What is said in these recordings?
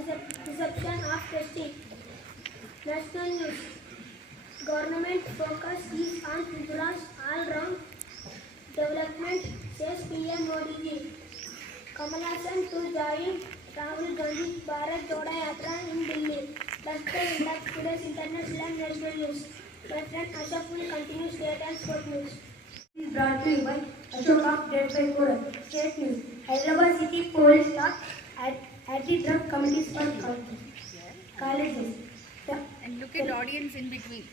Reception of testing. National news. Government focus is on Tripura's all-round development, says PM Modi ji. Kamal Hassan to join Rahul Gandhi Bharat Jodo Yatra in Delhi. That's today's international and national news. My friend Ashok will continue state and sport news. This is brought to you by Ashok of Grade-VI State News. Hyderabad City Police Law Anti-Drug Committees for Colleges. And look at the audience in between.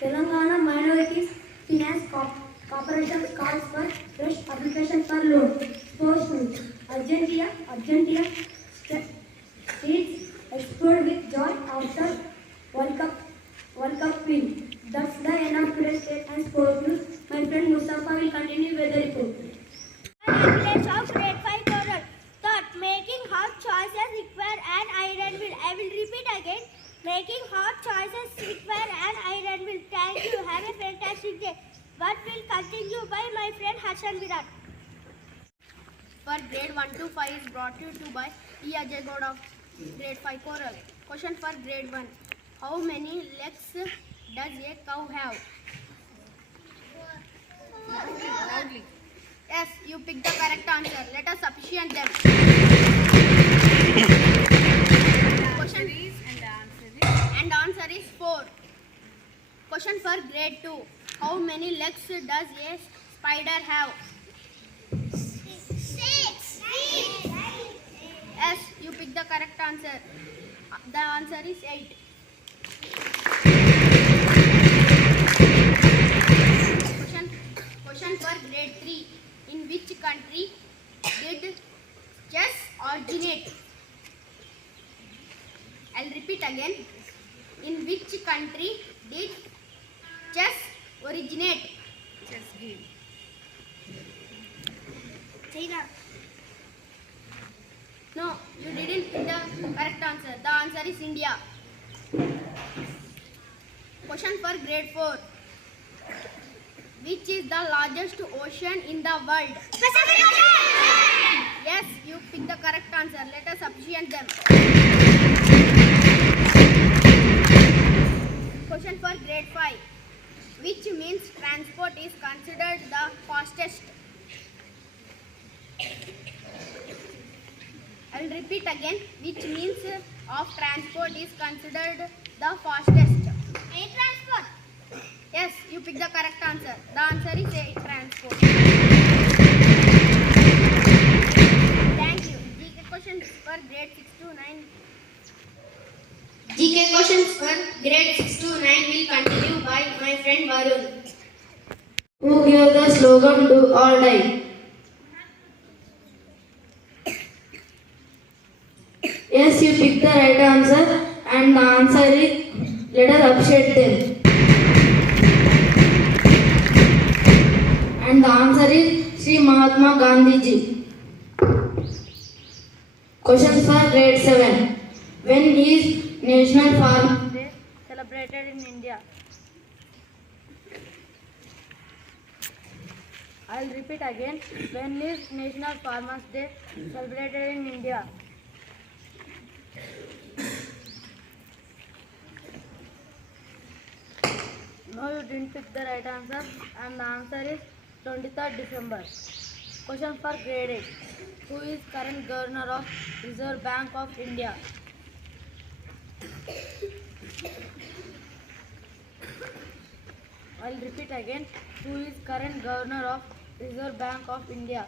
Telangana Minorities Finance Corporation calls for fresh application for loan. Sports news. Argentina streets explode with joy after World Cup win. That's the end of today's state and sport news. My friend Mustafa will continue with the report. Of Grade-V choral thought making hard choices require an iron will. I will repeat again. Making hard choices require an iron will. Thank you. Have a fantastic day. What will continue by my friend Hassan Virat. For grade 1 to 5 is brought to you by E. Ajay God of Grade-V choral. Question for grade 1. How many legs does a cow have? Loudly. Yes, you picked the correct answer. Let us appreciate them. Question is and the answer is 4. Question for grade 2. How many legs does a spider have? 6. Yes, you picked the correct answer. The answer is 8. Question for grade 3. In which country did chess originate? I'll repeat again. In which country did chess originate? Chess game. China. No, you didn't pick the correct answer. The answer is India. Question for grade 4. Which is the largest ocean in the world? Pacific Ocean. Yes, you picked the correct answer. Let us appreciate them. Question for grade 5. Which means transport is considered the fastest? I will repeat again. Which means of transport is considered the fastest? Air transport. Yes, you picked the correct answer. The answer is air transport. Thank you. GK questions for grade 6 to 9. GK questions for grade 6 to 9 will continue by my friend Varun. Who gave the slogan "Do or Die"? Yes, you picked the right answer, and the answer is, let us appreciate them. And the answer is Sri Mahatma Gandhi ji. Question for grade 7. When is National Farmers Day celebrated in India? I will repeat again. When is National Farmers Day celebrated in India? No, you didn't pick the right answer, and the answer is 23rd December. Question for grade 8. Who is current governor of Reserve Bank of India? I'll repeat again. Who is current governor of Reserve Bank of India?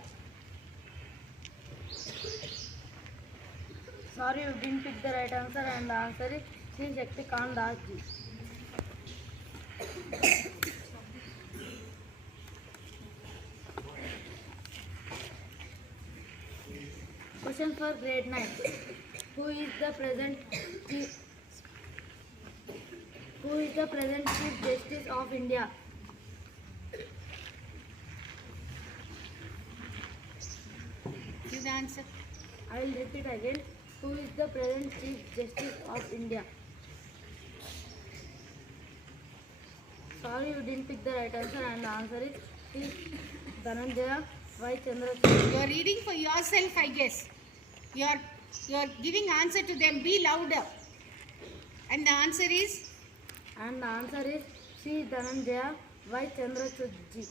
Sorry, you didn't pick the right answer, and the answer is Sri Shakti Kant Das ji. Question for grade 9. Who is the present Chief Justice of India? Give the answer. I will repeat again. Who is the present Chief Justice of India? Sorry, you didn't pick the right answer, and the answer is Sri Dhananjaya Y. Chandrasekhar. You are reading for yourself, I guess. You are You are giving answer to them. Be louder. And the answer is? And the answer is C. Dhananjaya Y. Chandrachudji.